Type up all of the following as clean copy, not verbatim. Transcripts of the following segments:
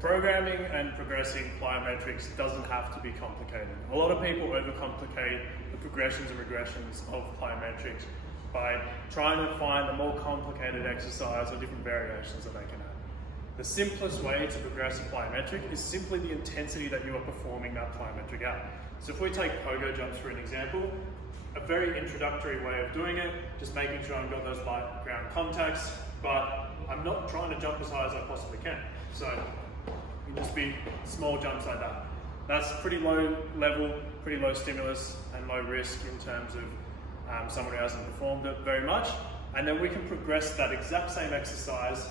Programming and progressing plyometrics doesn't have to be complicated. A lot of people overcomplicate the progressions and regressions of plyometrics by trying to find a more complicated exercise or different variations that they can add. The simplest way to progress a plyometric is simply the intensity that you are performing that plyometric at. So if we take pogo jumps for an example, a very introductory way of doing it, just making sure I've got those light ground contacts, but I'm not trying to jump as high as I possibly can. So it can just be small jumps like that. That's pretty low level, pretty low stimulus and low risk in terms of someone who hasn't performed it very much. And then we can progress that exact same exercise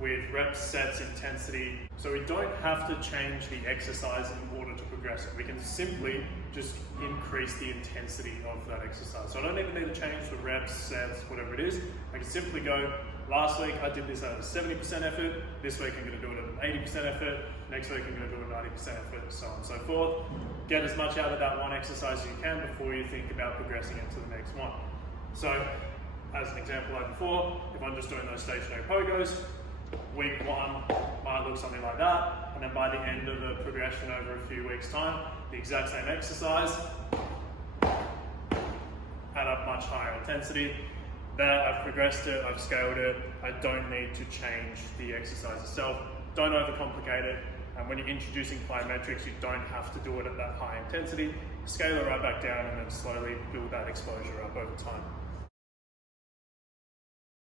with reps, sets, intensity. So we don't have to change the exercise in order to progress it. We can simply just increase the intensity of that exercise. So I don't even need to change the reps, sets, whatever it is. I can simply go, last week I did this at a 70% effort, this week I'm gonna do it at an 80% effort, next week I'm gonna do it at 90% effort, so on and so forth. Get as much out of that one exercise as you can before you think about progressing it to the next one. So, as an example like before, if I'm just doing those stationary pogos, week one might look something like that, and then by the end of the progression over a few weeks' time, the exact same exercise at a much higher intensity. There, I've progressed it, I've scaled it, I don't need to change the exercise itself. Don't overcomplicate it, and when you're introducing plyometrics, you don't have to do it at that high intensity. Scale it right back down and then slowly build that exposure up over time.